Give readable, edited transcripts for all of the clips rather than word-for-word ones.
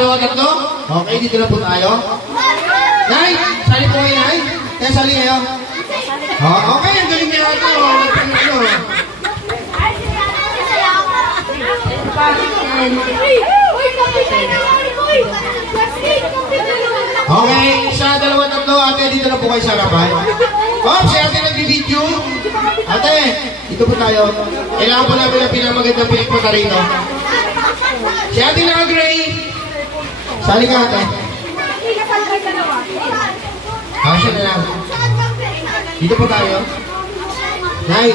dalawa, tatlo? Okay, dito na po tayo. Nay, sali po kayo, Nay. Kaya sali kayo. Okay, ang galing niya ito. Okay, isa, dalawa, tatlo. Ate, dito na po kayo sa harapan. Si ate nag-video. Ate, dito po tayo. Kailangan po namin ang pinamagandang pilikpata rito. Si ate naka-gray. Sali ka, ate. Siya na lang. Dito po tayo. Nay,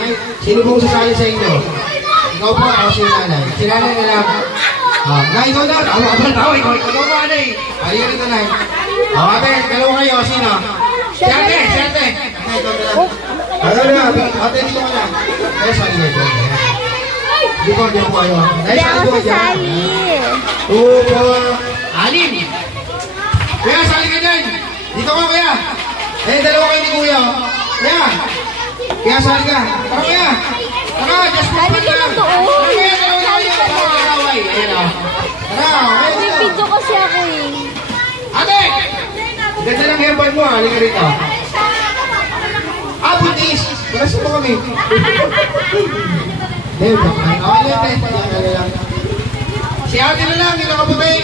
sino pong sasali sa inyo? Ikaw po, ako si nanay. Si nanay na lang. Nay, ikaw na. Ikaw po, nanay. Ayun ito, nay. Ate, dalawa kayo. Sino? Si ate, si ate. Nay, ikaw na lang. Ano na, ate, dito ka na. Ay, sali na ito. Dito po kayo. Nay, sali po kayo. 2, 4, 6. Kuya, sali ka dyan. Dito ka, kuya. Dalawa kayo ni kuya. Kuya. Kuya, sali ka. Tara, kuya. Tara, just for fun lang. Kuya, dalawa na kayo. Tara, okay. May video kasi ako eh. Ate! Ganda lang hairband mo, halika rito. Putis! Marasa mo kami. Si ate na lang, yung nakaputi.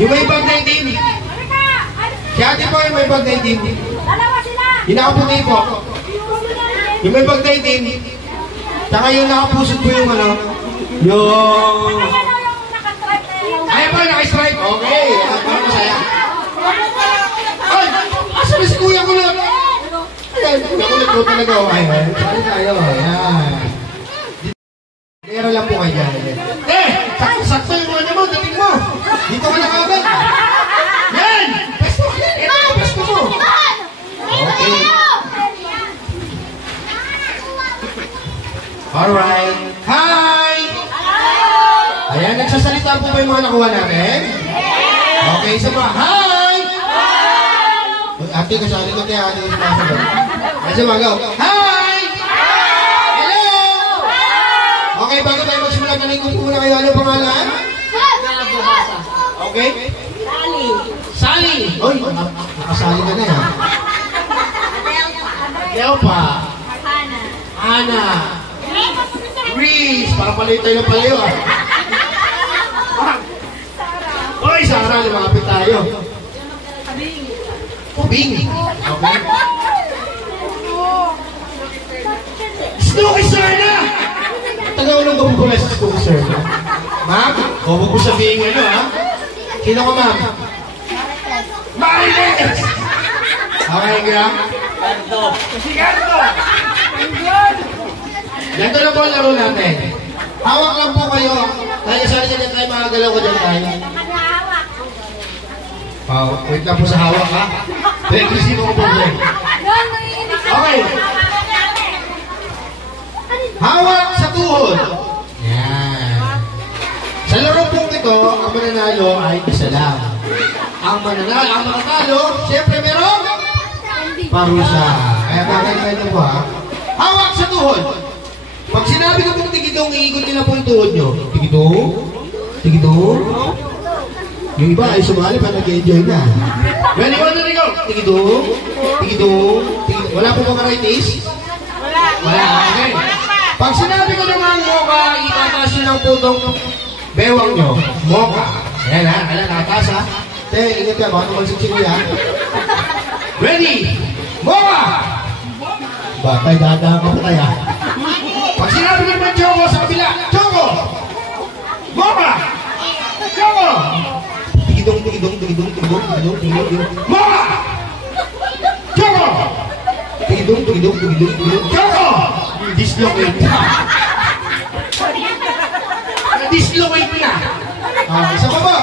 Yung may bag 19. Si ate po yung may bag 19. Yung nakaputi po. Yung may bag 19. Tsaka yung nakapusot po yung ano. Yung... Ayaw po, naka-stripe. Okay. Parang masaya. Ay! Asa na si kuya ko lang? Ayan, kuya ko lang po talaga. Ayan, sali tayo. Ayan. Kaya lang po kayo dyan. Sakto yung ano mo, dating mo. Dito ka na kagad. Yan! Pesto ka yan. Ito ang pesto mo. Okay. Alright. Hi! Ayan, nagsasalita po ba yung mga nakuha namin? Okay, isa pa. Hi! Ate, kasali ko kaya ate yung sinasagot. Isa pa, go. Hi! Hello! Okay, bago tayo magsimula, talikod ko muna kayo. Ano pangalan? Okay? Sally. Sally! Uy, nakasali ka na yan. Delpa. Ana. Reese. Para palayo tayo ng palayo ah. Uy, Sarah, lumapit tayo. Kubing. Okay. Snooki Serna! Tagal nung gabubula sa Snooki Serna. Ma'am, huwag mo sabihin ano ha? Sino ka, ma'am? Mariles! Okay, kaya? Gardo. Si Gardo! Ganito na po ang laro natin. Hawak lang po kayo. Tayo saan dyan tayo mga galaw ko dyan tayo. Wait lang po sa hawak ha. Electricity ko po dyan. Okay. Hawak sa tuhod. Yan. Sa laro pong ito, ang mananalo ay isa lang. Ang mananalo, siyempre meron parusa. Kaya kakalimutan niyo po ha. Hawak sa tuhod. Pag sinabi ko pong tigidong, iikot nila po yung tuhod nyo. Tigidong? Tigidong? Yung iba ay sumali pa nag-enjoy na. Ready, one, two, go! Tigidong? Tigidong? Tigidong? Wala po mga righties? Wala. Wala, okay. Pag sinabi ko naman moka, itataas nyo ng putong bewang nyo. Moka. Ayan ha, alam, nakataas ha. Ingat ka, baka tumalsik si kuya. Ready? Moka! Batay, dadaan ka pa tayo. Pag sinabi naman Choco sa kabila, Choco! Moka! Choco! Tigidong, tigidong, tigidong, tigidong, tigidong, tigidong. Moka! Choco! Tigidong, tigidong, tigidong, tigidong. Choco! Dislocate na. Dislocate na. Isa pa ba?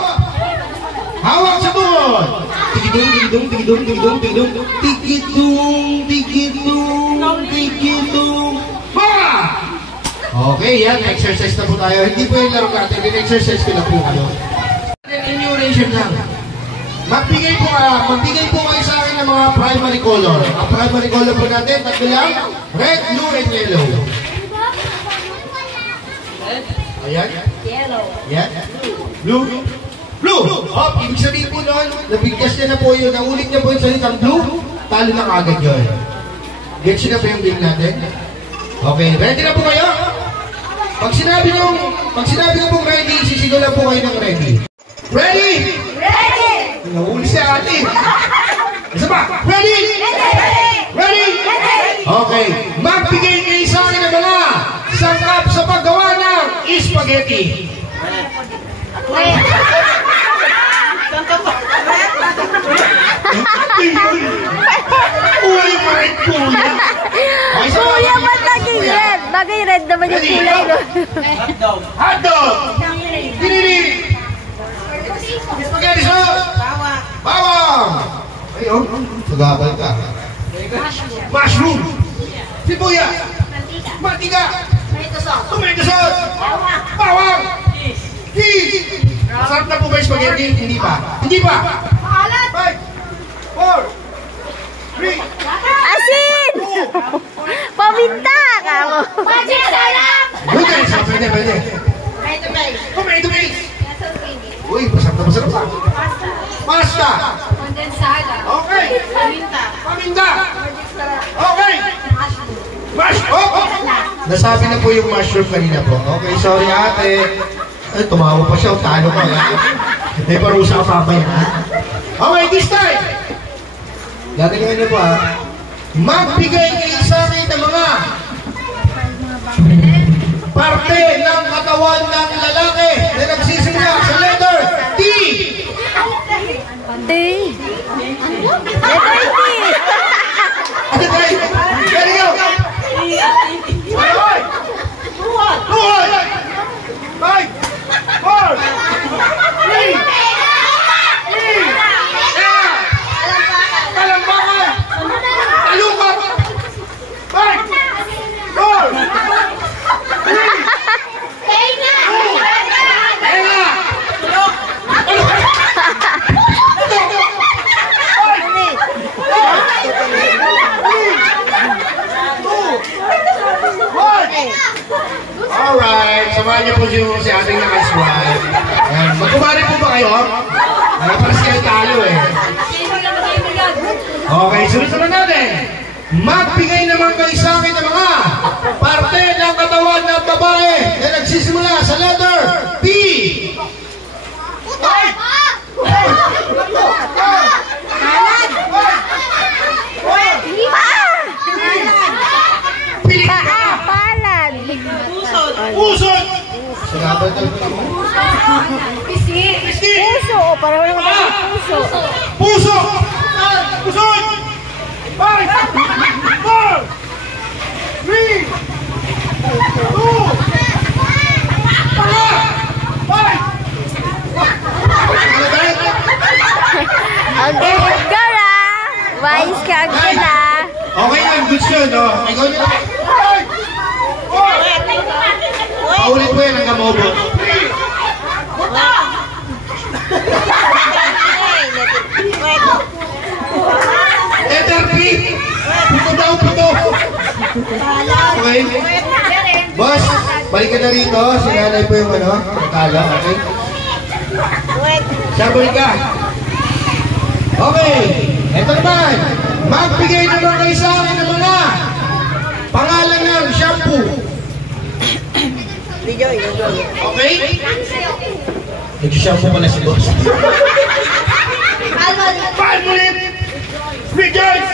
Hawak sa tuhod. Tigidong, tigidong, tigidong, tigidong, tigidong. Tigidong, tigidong, tigidong. Moka! Okay, yan. Exercise na po tayo. Hindi po yung laro natin. Exercise ko na po kayo. Enumeration lang. Magbigay po kayo sa akin ng mga primary color. Ang primary color po natin, tatlo lang. Red, blue, and yellow. Red? Ayan. Yellow. Ayan. Blue. Blue! Oh, ibig sabihin po nun, nabigkas niya na po yun, naulit niya po yung salitang blue, talo na kagad yun. Gets niyo na po yung game natin? Okay, ready na po kayo? Pag sinabi ko pong ready, sisigaw lang po kayo ng ready. Ready? Ready! Nahuli si ate. Isa pa? Ready? Ready? Okay, magbigay kayo sa akin ng mga sangkap sa paggawa ng spaghetti. Uy, my kuya! Kuya, ba't naging red? Bagay red naman yung kulay nun. Hotdog! Dinili! Spaghetti sauce! Bawang! Ayun, sagabal ka. Mushroom! Sibuyas! Mantika! Tomato sauce! Bawang! Cheese! Masarap na po ba yung spaghetti? Hindi pa. Hindi pa! 5, 4, 3, Asin! Paminta ka mo. Magic sarap! okay, so pwede, pwede. Tomato paste! Uy, masarap na masarap pa. Pasta! Kondensada. Okay! Paminta. Paminta! Okay! Mushroom! Oh! Nasabi na po yung mushroom kanina po. Okay, sorry ate. Ay, tumawa pa siya. Talo ka. May parusa ka pa yan, ha? Okay, this time! Gagalingan niyo po, ha? Magbigay kayo sa akin ng mga parte ng katawan ng lalaki na nagsisimula sa letter T! T. Letter T. Ano tayo? There you go! Hoy! Hoy! 5, 4, 3, Talambakan! Talukap! 5, 4, 3, Tenga! Alright, samahan niyo po si ating naka-swipe. Magkumari po ba kayo? Para siya tayo eh. Okay, sunod-sunod natin. Magbigay naman kayo sa akin ng mga parte ng katawan ng babae na nagsisimula sa letter P. Palad. Pusod! Sagabal talaga mo. Puso. Parang wala ka puso. Puso! Pusod! 5, 4, 3, 2, 5! Ang good girl, ah. Wise ka, ang good, ah. Okay lang, good yun, no? Ikaw nyo na. 5, 4, paulit mo yan hanggang maubos. 3, letter P. Pito daw, pito. Okay? Boss, balik ka na rito. Sinanay po yung ano, natalo, okay? Siya, balik ka. Okay, eto naman. Magbigay naman kayo sa akin ng mga pangalan ng shampoo. Okay? Nag-shampoo pala si boss. Palmolive! Rejoice!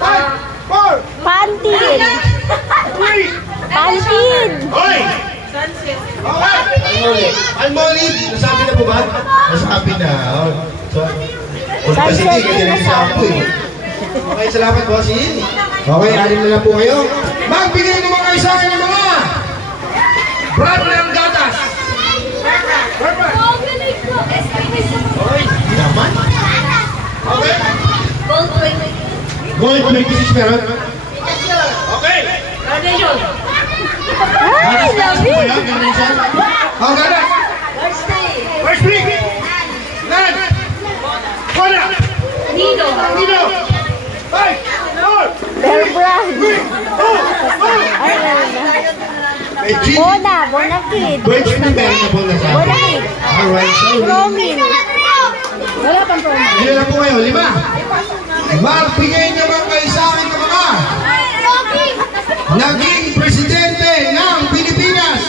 5, 4, Pantin. 3, Pantin. Hoy! Okay! Palmolive! Nasabi na po ba? Nasabi na. So, kung kasi hindi, ganyan lang sa ako eh. Okay, salamat bossing. Okay, alim na lang po kayo. Magbigay naman kayo sa akin ng mga brand ng gatas. Perfect! Okay, naman. Okay. Gold 26 meron. Okay. Ay, Gatas love po it. yan, ganyan siya. Oh, gatas. First pick. Nan. Kona. Nido. Nino. 5, 4, Bear brand. 3, 2, 1. Ay, wala na. Medjid. Bonakid. Birch na meron na po nasabi. Bonakid. Alright, sorry. Promin. Wala pang promin. Ilan na po kayo? 5. Magbigay naman kayo sa akin ng mga naging presidente ng Pilipinas.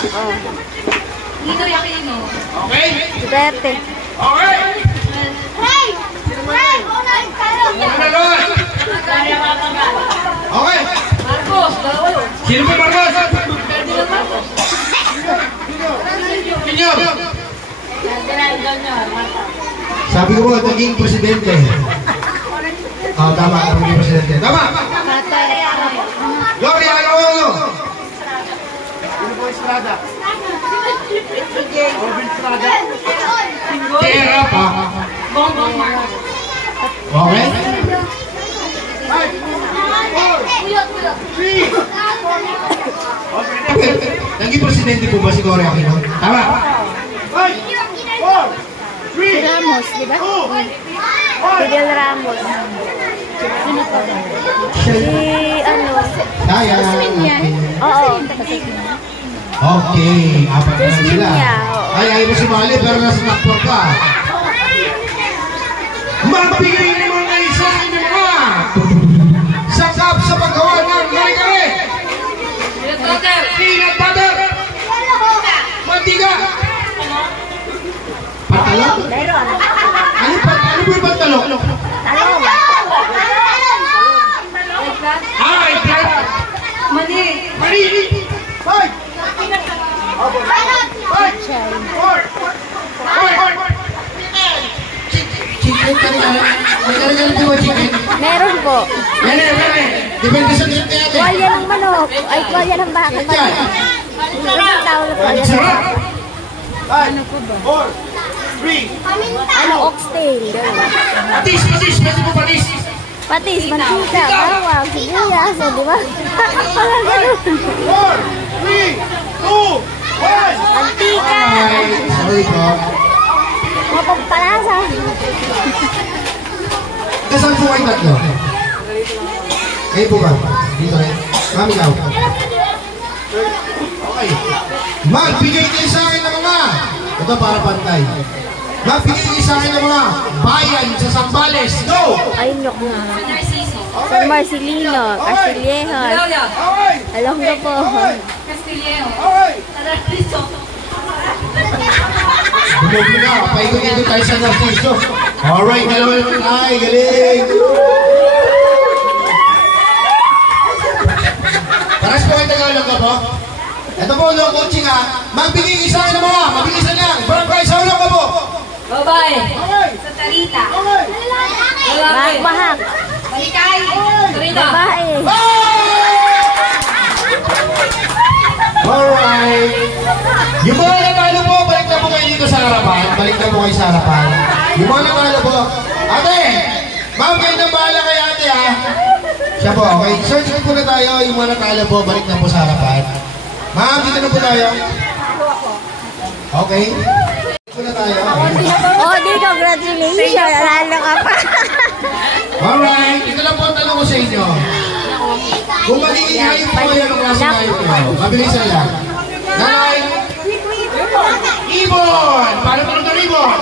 Dito yakin mo. Okay? Duterte. Okay. Okay. Marcos, dalawa. Sino po Marcos? Pinyor. Sabi ko po, naging presidente. Tama, naging presidente. Tama! Gloria, ano? Tera pa. Bongbong Marcos. Okay? Naging presidente po ba si Gloria Aquino? Tama! Si Ramos, di ba? Fidel Ramos. Si ano? Sayang. Oo. Okay, apat na lang sila. Tasmania, oo. Ay, ayaw mo sumali pero nasa nakpor ka. Magbigay naman kayo sa akin ng mga sakap sa paggawa ng kare-kare. Peanut butter. Mantika. Patalok? Meron. Ano po yung patalok? Talong. Eggplant. Mani. Mali. Five. Chay. Chicken ka rin. May kare-kare po ba chicken? Meron po. Yan. Depende sa trip natin. Kwalya ng manok. Ay, kwalya ng baka. Yan. Ano tawag na kwalya ng Sarap. baka? Ano po ba? 4, 3. Ano, oxtail. Ganun. Patis. Pwede mo patis. Patis, mantika, bawang, sibuyas, o, di ba? Parang ganun. 4, 3, 2, 1. Mantika. Ay, sorry po. Mapagpalasa. Kasaan po kayo tatlo? Kayo po ba? Dito rin. Mami daw. Okay. Magbigay kayo sa akin ng mga. Ito para pantay. Magbigay kayo sa akin ng mga bayan sa Zambales. Go! Ayun yung Narciso. San Marcelino, Castillejon, Claudia. Alonga po. Castillejo. Narciso. Bumuli na. Paikot-ikot tayo sa Narciso. Alright, dalawa naman. Ay, galing. Paras po kayo Tagalog ka po? Ito po, no coaching ha. Magbigay isa kayo ng mga. Mabilisan lang. Barangay sa ulo ka po. Babae. Sa Tarita. Lalaki. Bahak, Balikay. Tarita. babae. Alright. Yung mga natalo po, balik na po kayo dito sa harapan. Balik na po kayo sa harapan. Yung mga natalo po. Ate, ma'am, kayo nang bahala kay ate ha. Siya po, okay. Search po na tayo. Yung mga natalo po, balik na po sa harapan. Ma'am, dito na po tayo. Okay. Dito na tayo. Oh, di, congratulations. Nalalo ka pa. Alright. Ito lang po ang tanong ko sa inyo. Kung magiging hayop po kayo, anong klase ng hayop kayo? Mabilisan lang. Nanay. Ibon! Paano tanong ng ibon?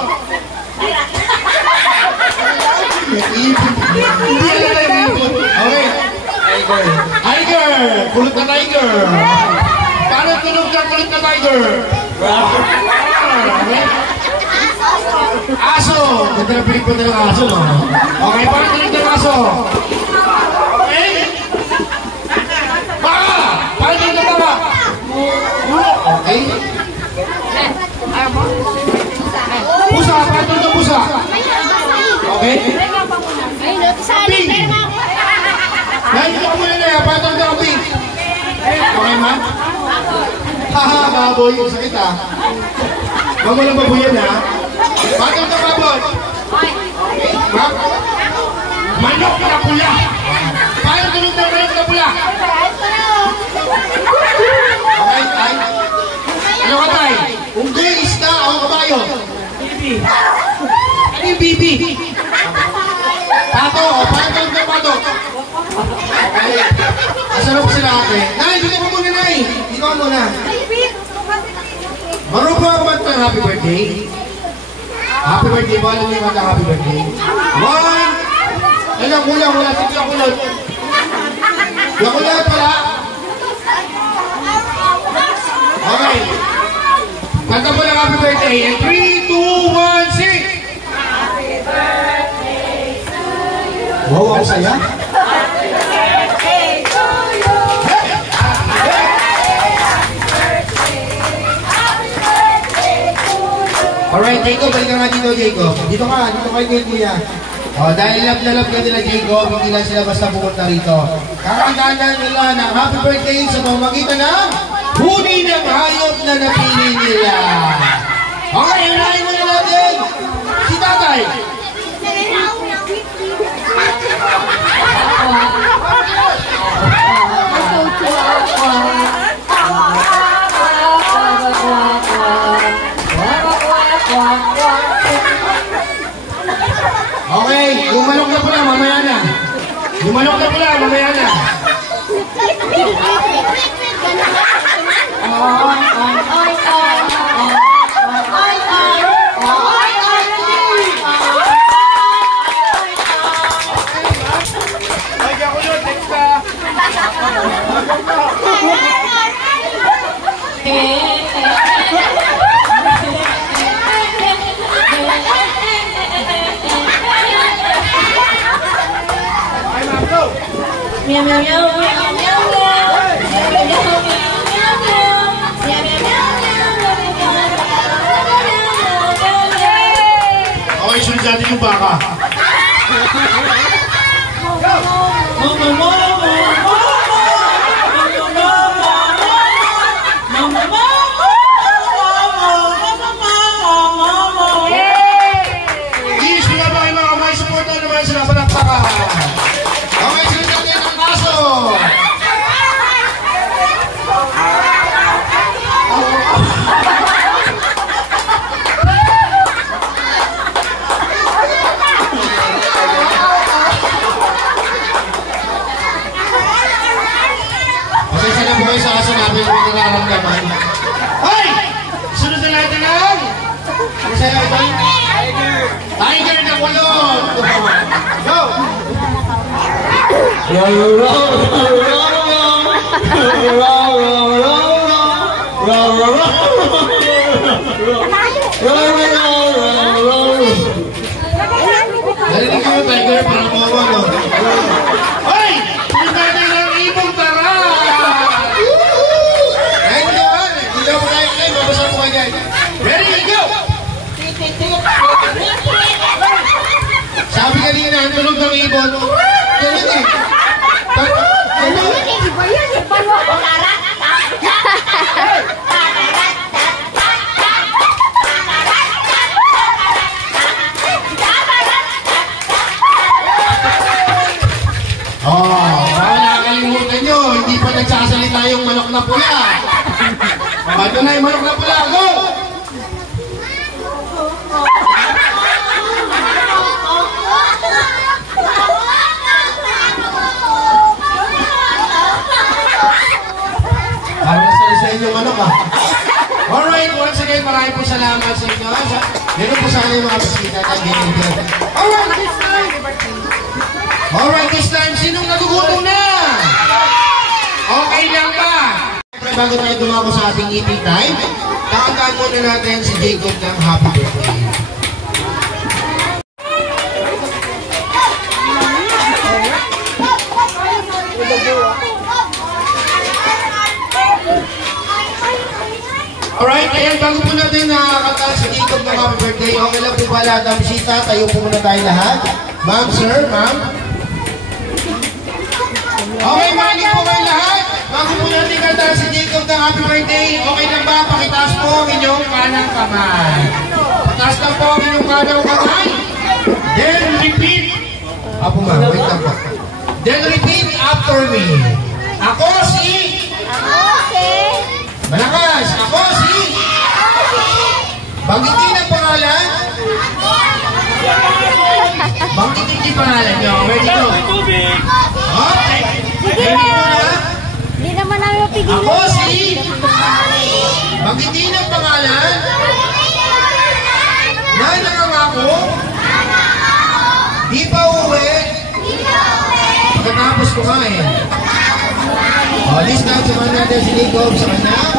Ibon. Hindi alam na yung ibon. Okay. Tiger! Kulot na tiger! Paano tunog ng kulot na tiger? Aso! Ganda na pinig po ng aso, no? Okay, paano tunog ng aso? Okay? Baka! Paano tunog ng baka? Okay? Pusa! Paano tunog ng pusa? Okay? Pink! Nandito ko muna na yan. Paano tunog ng pink? Okay, ma'am? Haha, baboy. Sakit, ha? Huwag mo lang babuyan, ha? Paano tunog ng baboy? Ma'am? Manok na pula! Paano tunog ng manok na pula? Okay, tay? Ano ka, tay? Unggoy, isda, o kabayo? Bibi. Ano yung bibi? Pato, o paano tunog ng pato? Okay. Asan na po sila ate? Nay, dito mo muna, Nay. Dito ka muna. Marunong ako ba't ng happy birthday? Happy birthday ba? Alam niyo yung kanta happy birthday? One! Alam, kulang. Tignan kulot. Yung kulot pala. Okay. Kanta mo lang happy birthday. And 3, 2, 1, sing! Happy birthday to you. Wow, ang saya. Happy birthday to you. Alright, Jacob, balik ka nga dito, Jacob. Dito kayo kuya. O, dahil love na love ka nila, Jacob, hindi lang sila basta pumunta rito. Kakantahan nila ng happy birthday sa pamamagitan ng huni ng hayop na napili nila. Okay, unahin muna natin si Tatay. Okay, gumanok na pala, mamaya na. Meow meow meow meow meow Okay, sunod natin yung baka. Yes, mga mga may support na naman sila palakpaka. Okay, sunod natin ang kaso. Pasensya na po kayo sa kaso namin yung nararamdaman. Hoy! Sunod na natin ang... Ano sa'yo ito? Tiger na kulot! Go! Narinig ko yung tiger para mawa, no? Hoy! Sunod natin ang ibong tara! Ay, hindi naman. Hindi naman kayo kayo. Mabasa mo kayo guys. Ready, go! Sabi kanina, ang tunog ng ibon. Ganun eh. Oh, baka nakakalimutan nyo. Hindi pa nagsasalita yung manok na pula. Ito na yung manok na pula. Go! Parang nasa yung manok ah. Alright, once again, maraming po salamat sa inyo. Meron po sana yung mga bisita na ganyan. Alright, this time, sinong nagugutom na? Okay lang ba? Bago tayo dumako sa ating eating time, kakantaan muna natin si Jacob ng happy birthday. Alright, ayan, bago po natin nakakantaan si Jacob ng happy birthday, okay lang po ba lahat ng bisita? Tayo po muna tayo lahat. Ma'am, sir, ma'am. Okay, makinig po kayo lahat. Bago po natin kantaan si Jacob ng happy birthday, okay lang ba? Pakitaas po ang inyong kanang kamay. Pataas lang po ang inyong kanang kamay. Then repeat. Apo ma'am, wait lang po. Then repeat after me. Ako si... Malakas! Ako si... Banggitin ang pangalan. Banggitin yung pangalan nyo. Ready go. Okay. Sige Ready na. mo na. Hindi naman namin mapigilan. Ako si... Banggitin ang pangalan na nangangako di pa uwi pagkatapos kumain. O, list na, samahan natin si Jacob sa kanya.